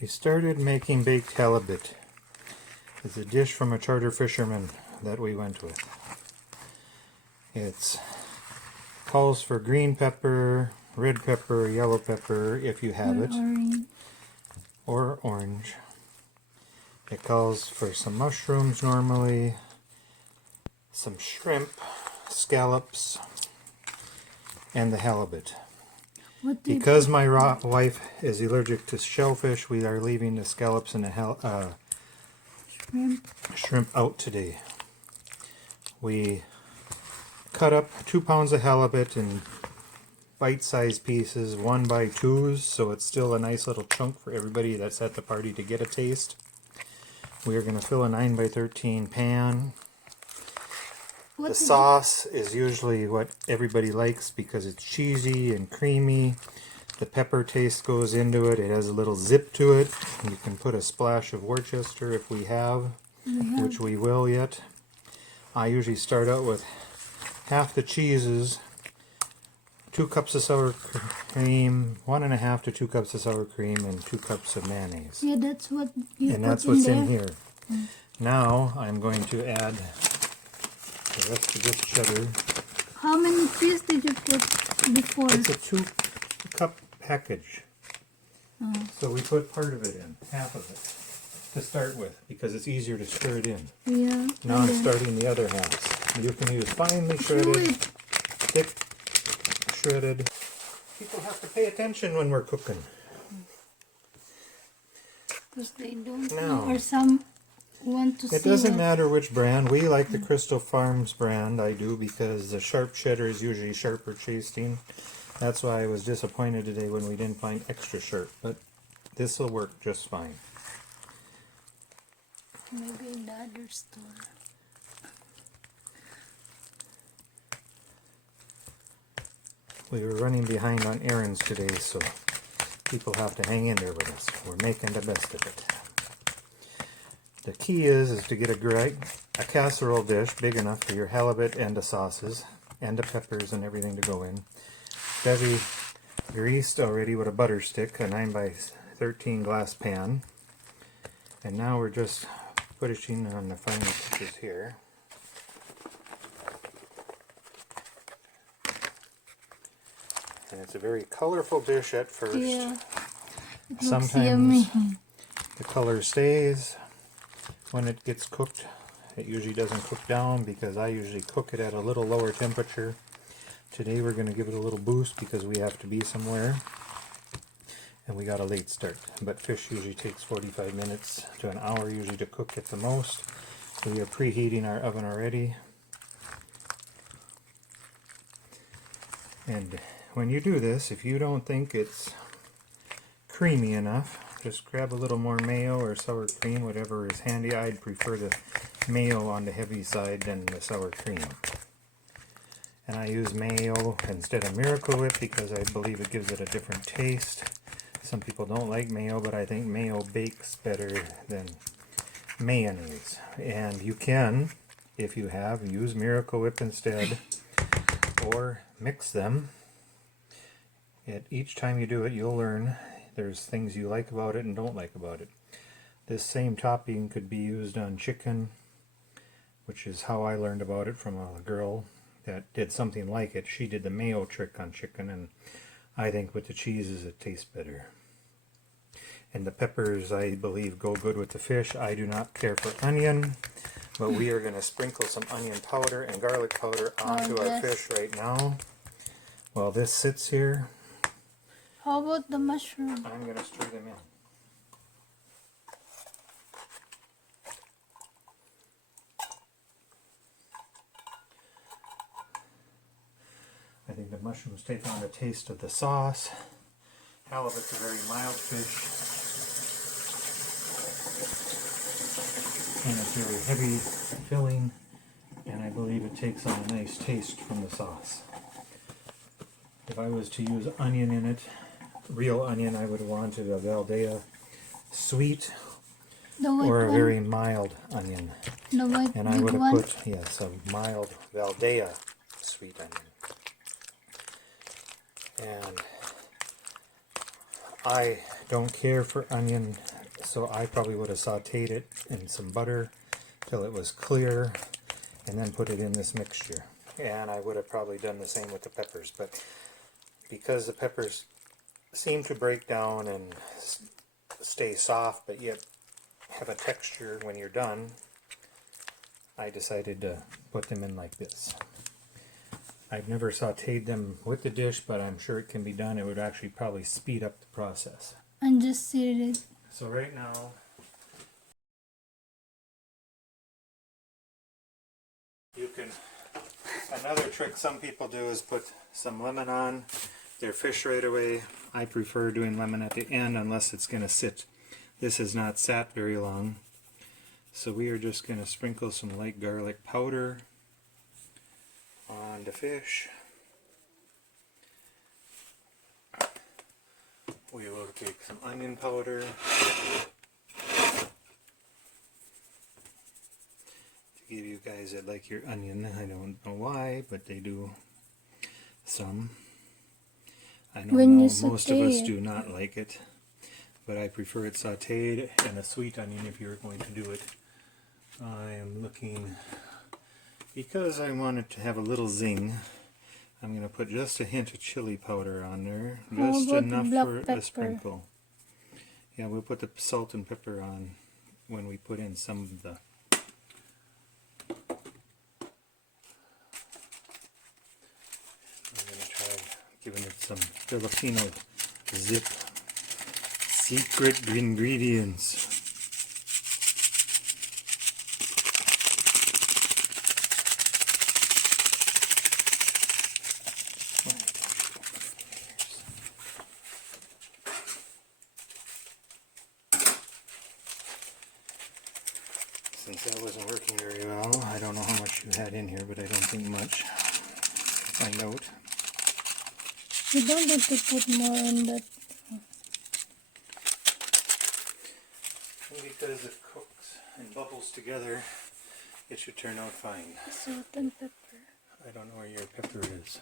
We started making baked halibut. It's a dish from a charter fisherman that we went with. It calls for green pepper, red pepper, yellow pepper if you have it, or orange. It calls for some mushrooms normally, some shrimp, scallops, and the halibut. Because my wife is allergic to shellfish, we are leaving the scallops and the shrimp out today. We cut up 2 pounds of halibut in bite-sized pieces, 1x2s, so it's still a nice little chunk for everybody that's at the party to get a taste. We are going to fill a 9x13 pan. The sauce is usually what everybody likes because it's cheesy and creamy. The pepper taste goes into it. It has a little zip to it. You can put a splash of Worcester if we have, which we will yet. I usually start out with half the cheeses, 2 cups of sour cream, 1.5 to 2 cups of sour cream, and 2 cups of mayonnaise. Yeah, that's what you and that's what's in here. Now I'm going to add the rest of this cheddar. How many cheese did you put before? It's a 2-cup package. So we put part of it in, half of it, to start with, because it's easier to stir it in. Yeah. Now I'm starting the other half. You can use finely shredded, thick shredded. People have to pay attention when we're cooking. Because they don't know, or some want to see. It doesn't matter which brand. We like the Crystal Farms brand. I do, because the sharp cheddar is usually sharper tasting. That's why I was disappointed today when we didn't find extra sharp, but this will work just fine. Maybe in the other store. We were running behind on errands today, so people have to hang in there with us. We're making the best of it. The key is to get a casserole dish big enough for your halibut and the sauces and the peppers and everything to go in. Fevie greased already with a butter stick, a 9x13 glass pan. And now we're just putting on the final touches here. And it's a very colorful dish at first. Yeah. It looks Sometimes yummy. the color stays when it gets cooked. It usually doesn't cook down because I usually cook it at a little lower temperature. Today we're going to give it a little boost because we have to be somewhere. And we got a late start. But fish usually takes 45 minutes to an hour usually to cook at the most. So we are preheating our oven already. And when you do this, if you don't think it's creamy enough, just grab a little more mayo or sour cream, whatever is handy. I'd prefer the mayo on the heavy side than the sour cream. And I use mayo instead of Miracle Whip because I believe it gives it a different taste. Some people don't like mayo, but I think mayo bakes better than mayonnaise. And you can, if you have, use Miracle Whip instead, or mix them. Each time you do it, you'll learn there's things you like about it and don't like about it. This same topping could be used on chicken, which is how I learned about it from a girl that did something like it. She did the mayo trick on chicken, and I think with the cheeses it tastes better. And the peppers, I believe, go good with the fish. I do not care for onion, but we are going to sprinkle some onion powder and garlic powder onto our fish right now. While this sits here, how about the mushroom? I'm going to stir them in. I think the mushrooms take on a taste of the sauce. Halibut's a very mild fish, and it's very heavy filling, and I believe it takes on a nice taste from the sauce. If I was to use onion in it, real onion, I would want a Valdea sweet or a very mild onion. The white and I would have put, yes, a mild Valdea sweet onion. And I don't care for onion, so I probably would have sauteed it in some butter till it was clear and then put it in this mixture. And I would have probably done the same with the peppers, but because the peppers seem to break down and stay soft but yet have a texture when you're done, I decided to put them in like this. I've never sauteed them with the dish, but I'm sure it can be done. It would actually probably speed up the process. And just seared it. So right now, you can, another trick some people do is put some lemon on their fish right away. I prefer doing lemon at the end unless it's going to sit. This has not sat very long. So we are just going to sprinkle some light garlic powder on the fish. We will take some onion powder. To give you guys that like your onion, I don't know why, but they do some. I know most of us do not like it, but I prefer it sauteed, and a sweet onion if you're going to do it. I am looking, because I want it to have a little zing, I'm going to put just a hint of chili powder on there, just enough for a sprinkle. Yeah, we'll put the salt and pepper on when we put in some of the... I'm going to try giving it some Filipino zip. Secret ingredients. Since that wasn't working very well, I don't know how much you had in here, but I don't think much. Find out. You don't need to put more on that. And because it cooks and bubbles together, it should turn out fine. Salt and pepper. I don't know where your pepper is.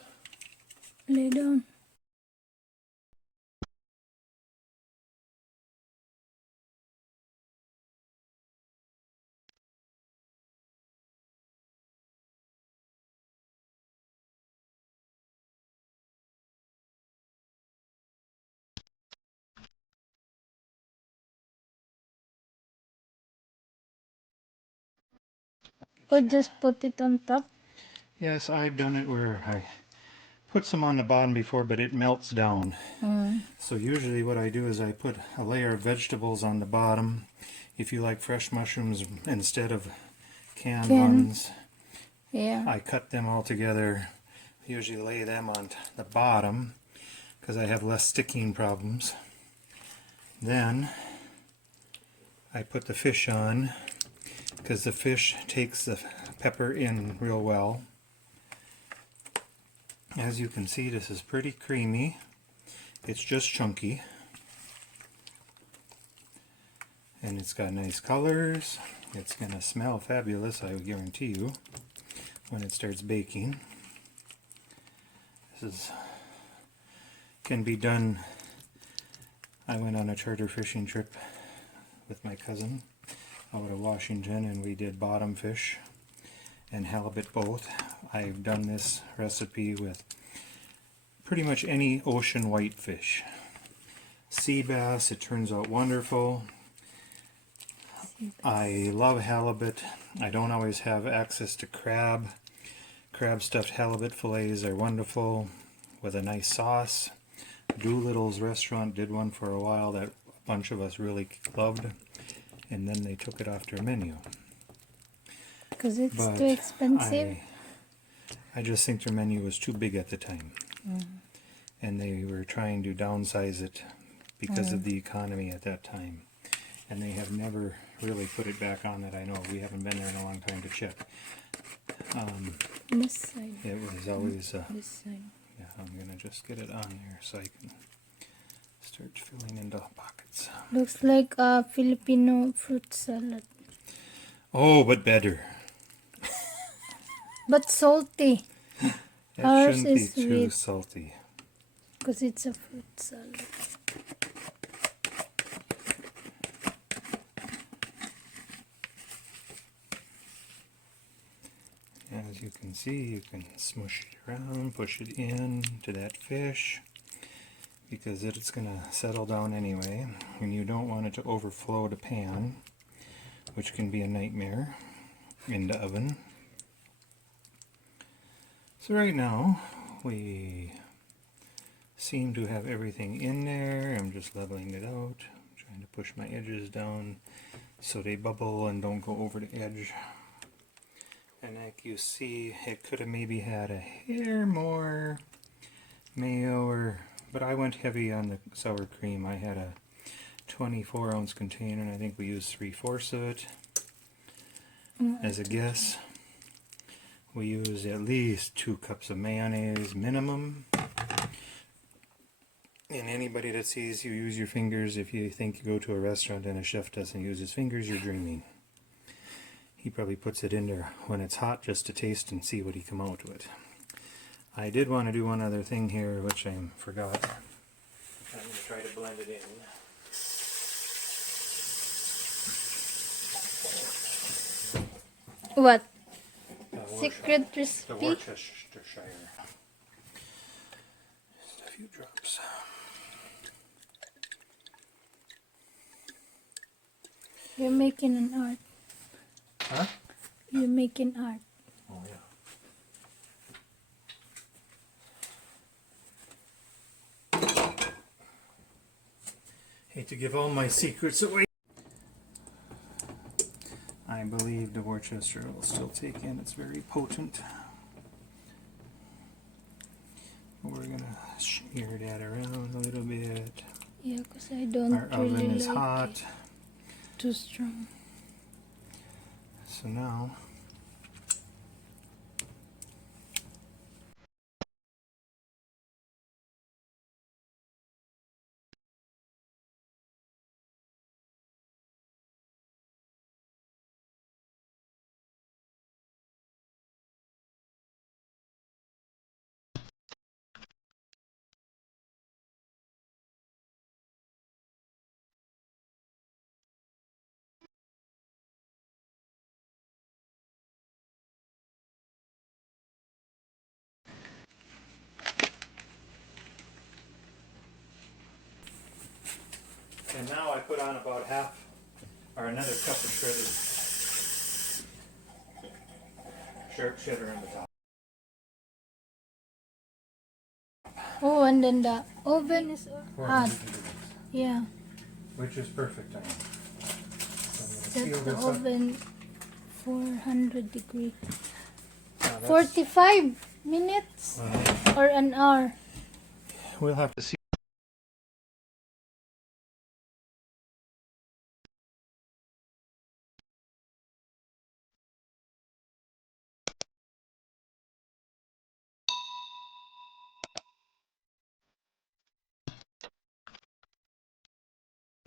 Lay down. Or just put it on top? Yes, I've done it where I put some on the bottom before, but it melts down. So usually what I do is I put a layer of vegetables on the bottom. If you like fresh mushrooms instead of canned ones, I cut them all together. Usually lay them on the bottom because I have less sticking problems. Then I put the fish on because the fish takes the pepper in real well. As you can see, this is pretty creamy. It's just chunky. And it's got nice colors. It's going to smell fabulous, I guarantee you, when it starts baking. This can be done. I went on a charter fishing trip with my cousin out of Washington, and we did bottom fish and halibut both. I've done this recipe with pretty much any ocean whitefish. Sea bass, it turns out wonderful. I love halibut. I don't always have access to crab. Crab stuffed halibut fillets are wonderful with a nice sauce. Doolittle's restaurant did one for a while that a bunch of us really loved, and then they took it off their menu. Because it's too expensive? I just think their menu was too big at the time. And they were trying to downsize it because of the economy at that time. And they have never really put it back on that I know. We haven't been there in a long time to check. This side. It was always... this side. Yeah, I'm going to just get it on here so I can start filling into pockets. Looks like a Filipino fruit salad. Oh, but better. But salty. It Ours shouldn't be is too sweet. salty. Because it's a fruit salad. As you can see, you can smush it around, push it in to that fish, because it's going to settle down anyway, and you don't want it to overflow the pan, which can be a nightmare in the oven. So right now, we seem to have everything in there. I'm just leveling it out, trying to push my edges down so they bubble and don't go over the edge. And like you see, it could have maybe had a hair more mayo, but I went heavy on the sour cream. I had a 24-ounce container, and I think we used 3/4 of it. As a guess, we used at least 2 cups of mayonnaise minimum. And anybody that sees you use your fingers, if you think you go to a restaurant and a chef doesn't use his fingers, you're dreaming. He probably puts it in there when it's hot just to taste and see what he come out with. I did want to do one other thing here, which I forgot. I'm going to try to blend it in. What? Secret recipe? The Worcestershire. Just a few drops. You're making an art. Huh? You're making art. Oh, yeah. Hate to give all my secrets away. I believe the Worcester will still take in. It's very potent. We're going to smear that around a little bit. Yeah, because I don't Our really oven is like hot. it too strong. So now, and now I put on about half or another cup of shredded sharp cheddar on the top. Oh, and then the oven is hot. 400 degrees, Yeah. which is perfect. I'm Set going to seal the this up. oven 400 degrees. Now that's- 45 minutes or an hour. We'll have to see.